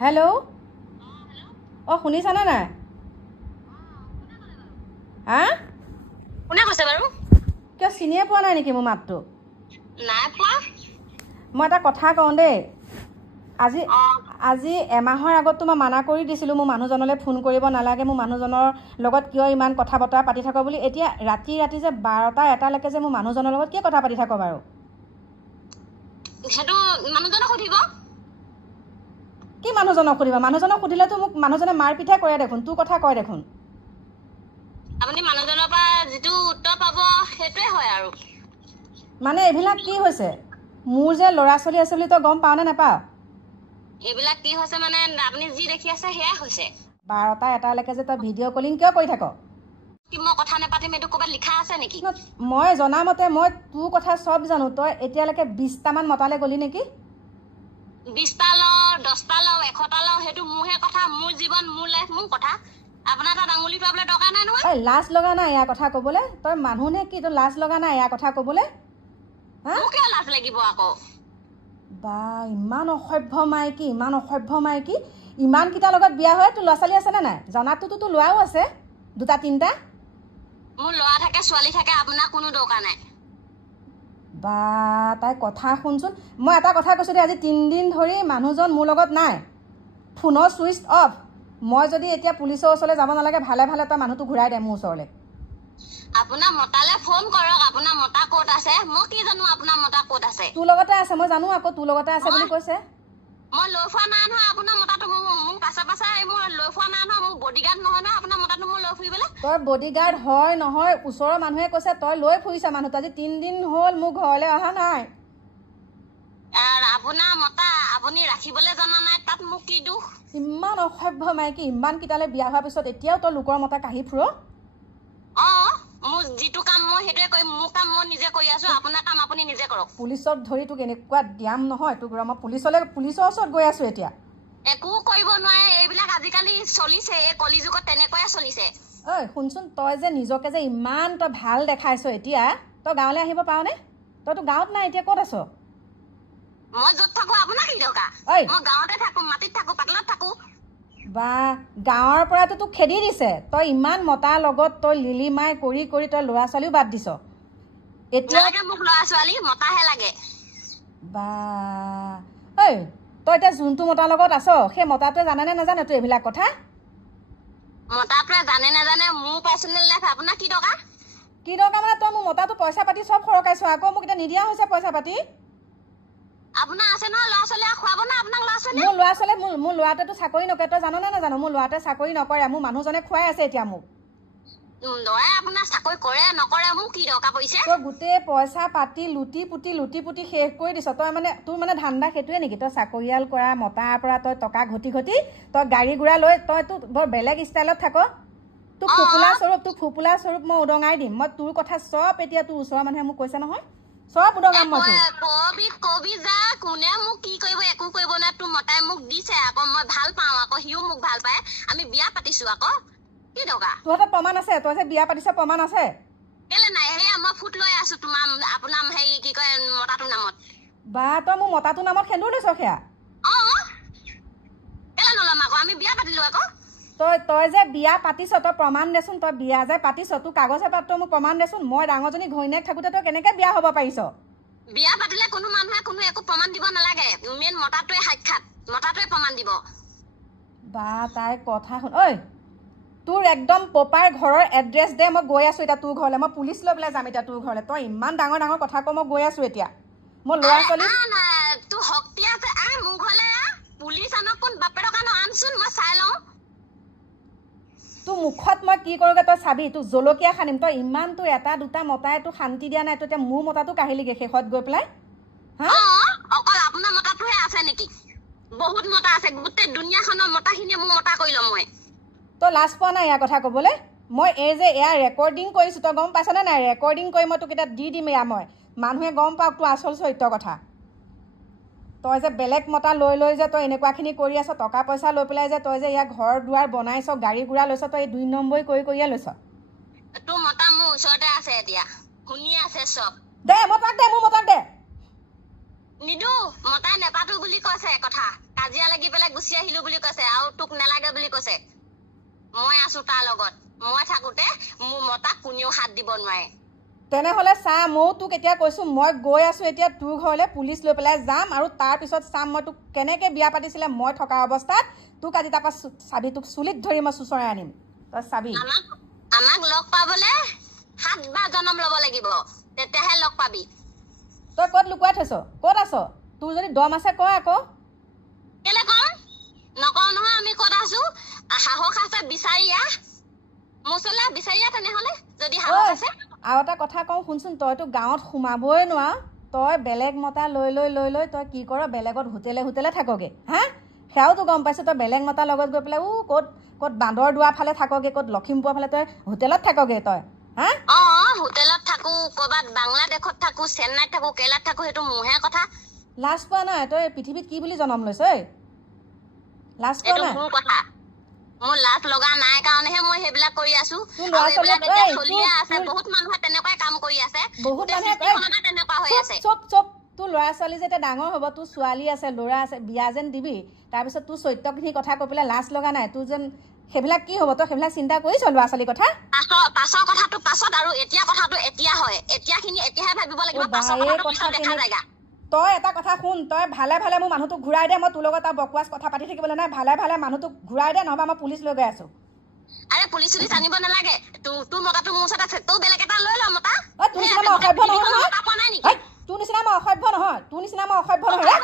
Hello' অঁ শুনিছানে নাই? হা কোনে কৈছে বাৰু? কিয় চিনিয়ে পোৱা নাই নেকি মোৰ মাতটো? নাই পোৱা। মই এটা কথা কওঁ দেই, আজি এমাহৰ আগত মই মানা কৰি দিছিলোঁ মোৰ মানুহজনলৈ ফোন কৰিব নালাগে, মোৰ মানুহজনৰ লগত কিয় ইমান কথা বতৰা পাতি থাক বুলি। এতিয়া ৰাতি যে 12টা 1টালৈকে যে মোৰ মানুহজনৰ লগত কি কথা পাতি থাক বাৰু? সেইটো মানুহজনক সুধিব। কি মানুহজনক সুধিবা? মানুহজনক সুধিলেতো মোক মানুহজনে মাৰ পিঠা কৰে দেখোন, তোৰ কথা কয় দেখোন। আপুনি মানুহজনৰ পৰা যিটো উত্তৰ পাব সেইটোৱে হয় আৰু। মানে এইবিলাক কি হৈছে? মোৰ যে ল'ৰা ছোৱালী আছে বুলি তই গম পাৱ নে নাপাৱ? এইবিলাক কি হৈছে মানে আপুনি যি দেখি আছে সেয়াই হৈছে। 12টা 1টালৈকে যে তই ভিডিঅ' কলিং কিয় কৰি থাক? কি মই কথা নাপাতিম এইটো ক'ৰবাত লিখা আছে নেকি? মই জনামতে মই তোৰ কথা চব জানো। তই এতিয়ালৈকে 20টামান মতালৈ গলি নেকি? 20টা লওঁ, 10টা লওঁ, 100টা লওঁ, সেইটো মোৰহে কথা, মোৰ জীৱন, মোৰ লাইফ, মোৰ কথা। আপোনাৰ তাত আঙুলি পাবলৈ দৰকাৰ নাই নহয়। এই লাজ লগা নাই ইয়াৰ কথা ক'বলৈ? তই মানুহ নে কি? তই লাজ লগা নাই ইয়াৰ কথা ক'বলৈ? হা মোক কিয় লাজ লাগিব আকৌ? বা ইমান অসভ্য মাইকী, ইমান অসভ্য মাইকী। ইমানকেইটাৰ লগত বিয়া হয় তোৰ ল'ৰা ছোৱালী আছেনে নাই? জনাতোতো তোৰ ল'ৰাও আছে 2টা 3টা। মোৰ ল'ৰা থাকে ছোৱালী থাকে, আপোনাৰ কোনো দৰকাৰ নাই। বা তাই কথা শুনচোন। মই এটা কথা কৈছোঁ দেই, আজি 3 দিন ধৰি মানুহজন মোৰ লগত নাই, ফোনৰ ছুইচ অফ। মই যদি এতিয়া পুলিচৰ ওচৰলৈ যাব নালাগে, ভালে ভালে তই মানুহটো ঘূৰাই দে মোৰ ওচৰলৈ। আপোনাৰ মতালৈ ফোন কৰক, আপোনাৰ মতা ক'ত আছে? মই কি জানো আপোনাৰ মতা ক'ত আছে? তোৰ লগতে আছে, মই জানো আকৌ তোৰ লগতে আছে বুলি কৈছে। মই লৈ ফুৰা নাই নহয় আপোনাৰ মতাটো, মোৰ পাছে মোৰ লৈ ফুৰা নাই নহয়, মোৰ বডিগাৰ্ড নহয় নহয় আপোনাৰ মতাটো মোৰ লৈ ফুৰিবলৈ। তই বডিগাৰ্ড হয় নহয় ওচৰৰ মানুহে কৈছে তই লৈ ফুৰিছ মানুহটো। আজি 3 দিন হ'ল মোৰ ঘৰলৈ অহা নাই। আপোনাৰ মতা আপুনি ৰাখিবলৈ জনা নাই, তাত মোক কি দুখ? ইমান অসভ্য মাইকী, ইমানকেইটালৈ বিয়া হোৱাৰ পিছত এতিয়াও তই লোকৰ মতা কাঢ়ি ফুৰ? মোৰ যিটো কাম মই সেইটোৱে কৰিম, মোৰ কাম মই নিজে কৰি আছো, আপোনাৰ কাম আপুনি নিজে কৰক। পুলিচত ধৰি তোক এনেকুৱা দিয়াম নহয়, তোক মই পুলিচৰ ওচৰত গৈ আছো এতিয়া। একো কৰিব নোৱাৰে, এইবিলাক আজিকালি চলিছে, এই কলি যুগত তেনেকুৱাই চলিছে। ঐ শুনচোন, তই যে নিজকে যে ইমান তই ভাল দেখাইছ এতিয়া, তই গাঁৱলৈ আহিব পাৰনে? তইতো গাঁৱত নাই, এতিয়া ক'ত আছ? মই য'ত থাকো আপোনাৰ কি দৰকাৰ? মই গাঁৱতে থাকো, মাটিত থাকো, পাতলত থাকো। বা গাঁৱৰ পৰাতো তোক খেদি দিছে। তই ইমান মতাৰ লগত তই লিলিমাই কৰি কৰি তই ল'ৰা ছোৱালীও বাদ দিছ। এতিয়া মোক ল'ৰা ছোৱালী মতাহে লাগে। বা ঐ তই এতিয়া যোনটো মতাৰ লগত আছ, সেই মতাটোৱে জানেনে নাজানে তোৰ এইবিলাক কথা? মতাটোৱে জানে নাজানে মোৰ পাৰ্চনেল লাইফ, আপোনাৰ কি দৰকাৰ? কি দৰকাৰ মানে তই মোৰ মতাটো পইচা পাতি চব সৰকাইছ, আকৌ মোক এতিয়া নিদিয়া হৈছে পইচা পাতি। আপোনাৰ আছে নহয় ল'ৰা ছোৱালী, খুৱাব না আপোনাক ল'ৰা ছোৱালী? মোৰ ল'ৰা ছোৱালী, মোৰ ল'ৰাটোৱেতো চাকৰি নকৰে, তই জাননে নাজানো? মোৰ ল'ৰাটোৱে চাকৰি নকৰে, মোৰ মানুহজনে খুৱাই আছে এতিয়া মোক। ল'ৰাই আপোনাৰ চাকৰি কৰে নকৰে মোক কি দৰকাৰ পৰিছে? তই গোটেই পইচা পাতি লুটি পুটি শেষ কৰি দিছ। তই মানে তোৰ মানে ধান্দা সেইটোৱে নেকি? তই চাকৰিয়াল কৰা মতাৰ পৰা তই টকা ঘটি তই গাড়ী গুড়া লৈ তইতো বৰ বেলেগ ষ্টাইলত থাক। তোক ফোপোলা স্বৰূপ মই উদঙাই দিম। মই তোৰ কথা চব এতিয়া তোৰ ওচৰৰ মানুহে মোক কৈছে নহয়, চব উদঙাম মই কবি যা, কোনে মোক কি কৰিব একো কৰিব নাই। তোৰ মতাই মোক দিছে আকৌ, মই ভাল পাওঁ আকৌ, সিও মোক ভাল পায়, আমি বিয়া পাতিছো আকৌ, কি দৰকাৰ? তোৰ হাতত প্ৰমাণ আছে? তই যে বিয়া পাতিছ প্ৰমাণ আছে? কেলে নাই? সেয়া মই ফুট লৈ আছো আপোনাৰ হেৰি কি কয় মতাটোৰ নামত। বা তই মোৰ মতাটোৰ নামত সেন্দুৰ লৈছ সেয়া? কেলে নল'ম আকৌ, আমি বিয়া পাতিলো আকৌ। তই যে বিয়া পাতিছ, তই প্ৰমাণ দেচোন। তই বিয়া যে পাতিছ, তোৰ কাগজে পাত্ৰ মোক প্ৰমাণ দেচোন। মই ডাঙৰজনী ঘৈণীয়েক থাকোঁতে তই কেনেকৈ বিয়া হ'ব পাৰিছ? বিয়া পাতিলে কোনো মানুহে কোনো একো প্ৰমাণ দিব নালাগে, মেইন মতাটোৱে সাক্ষাৎ, মতাটোৱে প্ৰমাণ দিব। বা তাই কথা শুন। ঐ তোৰ একদম প্ৰপাৰ ঘৰৰ এড্ৰেছ দে, মই গৈ আছোঁ এতিয়া তোৰ ঘৰলৈ। মই পুলিচ লৈ পেলাই যাম এতিয়া তোৰ ঘৰলৈ। তই ইমান ডাঙৰ ডাঙৰ কথা কৈ মই গৈ আছোঁ এতিয়া। মই ল'ৰা ছোৱালী তোৰ শক্তি আছে, মোৰ ঘৰলৈ পুলিচ আনক কোন বাপেৰৰ কাৰণে আনচোন, মই চাই লওঁ। তোৰ মুখত মই কি কৰোঁগৈ তই চাবি, তোৰ জলকীয়া সানিম। তই ইমান তোৰ 1টা 2টা মতাই তোৰ শান্তি দিয়া নাই, তই এতিয়া মোৰ মতাটো কাঢ়িলিগৈ শেষত গৈ পেলাই। অকল আপোনাৰ মতাটোহে আছে নেকি? বহুত মতা আছে, গোটেই দুনিয়াখনৰ মতাখিনিয়ে মোৰ মতা কৰি ল'ম মই। তই লাজ পোৱা নাই ইয়াৰ কথা ক'বলৈ? মই এয়া ৰেকৰ্ডিং কৰিছোঁ, তই গম পাইছনে নাই? ৰেকৰ্ডিং কৰি মই তোক এতিয়া দি দিম এয়া, মই মানুহে গম পাওক তোৰ আচল চৰিত্ৰৰ কথা। তই যে বেলেগ মতা লৈ যে তই এনেকুৱাখিনি কৰি আছ, টকা পইচা লৈ পেলাই যে তই যে ইয়াৰ ঘৰ দুৱাৰ বনাইছ, গাড়ী গুড়া লৈছ, তই এই 2 নম্বৰী কৰিয়ে লৈছ। তোৰ মতা মোৰ ওচৰতে আছে, এতিয়া শুনি আছে চব। দে মতাক দে, মোৰ মতাক দে। নিদু মতাই নেপাতো বুলি কৈছে কথা কাজিয়া লাগি পেলাই গুচি আহিলো বুলি কৈছে আৰু তোক নেলাগে বুলি কৈছে মই আছো তাৰ লগত মই থাকোতে মোৰ মতাক কোনেও হাত দিব নোৱাৰে তেনেহ'লে চা ময়ো তোক এতিয়া কৈছোঁ মই গৈ আছোঁ এতিয়া তোৰ ঘৰলৈ পুলিচ লৈ পেলাই যাম আৰু তাৰপিছত চাম মই তোক কেনেকৈ বিয়া পাতিছিলে মই থকা অৱস্থাত তোক আজি তাৰপৰা চাবি তোক চুলিত ধৰি মই চুচৰাই আনিম তই চাবি আমাক লগ পাবলৈ 7 বাৰ জনম ল'ব লাগিব তেতিয়াহে লগ পাবি তই ক'ত লুকুৱাই থৈছ ক'ত আছ তোৰ যদি দম আছে ক আকৌ কেলে কম নকওঁ নহয় আমি ক'ত আছো সাহস আছে বিচাৰিয়া মুচলা বিচাৰিয়া তেনেহ'লে যদি সাহস আছে আৰু এটা কথা কওঁ শুনচোন তইতো গাঁৱত সোমাবই নোৱাৰ তই বেলেগ মতা লৈ লৈ লৈ লৈ তই কি কৰ বেলেগত হোটেলে থাকগে হা সেয়াওতো গম পাইছোঁ তই বেলেগ মতাৰ লগত গৈ পেলাই ক'ত বান্দৰ দুৱাৰ ফালে থাকগে ক'ত লখিমপুৰৰ ফালে তই হোটেলত থাকগে তই হা হোটেলত থাকো ক'ৰবাত বাংলাদেশত থাকো চেন্নাইত থাকো কেৰেলাত থাকো সেইটো মোৰহে কথা লাজ পোৱা নাই তই পৃথিৱীত কি বুলি জনম লৈছ লাজ পোৱা নাই মোৰ কথা মোৰ লাজ লগা নাই কাৰণেহে মই সেইবিলাক কৰি আছো বহুত মানুহে তেনেকুৱাই কাম কৰি আছে বহুত মানুহে তেনেকুৱা হৈ আছে চব তোৰ ল'ৰা ছোৱালী যেতিয়া ডাঙৰ হ'ব তোৰ ছোৱালী আছে ল'ৰা আছে বিয়া যেন দিবি তাৰপিছত তোৰ চৰিত্ৰখিনি কথা কৈ পেলাই লাজ লগা নাই তোৰ যেন সেইবিলাক কি হ'ব তই সেইবিলাক চিন্তা কৰিছ ল'ৰা ছোৱালীৰ কথা পাছৰ কথাটো পাছত আৰু এতিয়া কথাটো এতিয়া হয় এতিয়াখিনি এতিয়াহে ভাবিব লাগিব পাছৰ কথাটো পিছত দেখা যায়গা তই এটা কথা শুন তই ভালে ভালে মোৰ মানুহটোক ঘূৰাই দে মই তোৰ লগত আৰু বকৱাচ কথা পাতি থাকিবলৈ নাই ভালে ভালে মানুহটোক ঘূৰাই দে নহ'বা মই পুলিচ লৈ গৈ আছো আৰে পুলিচ চুলিচ আনিব নালাগে তোৰ মতাটো মোৰ ওচৰত আছে তই বেলেগ এটা লৈ ল মতা তোৰ নিচিনা মই অসভ্য নহয় তোৰ নিচিনা মই অসভ্য নহয়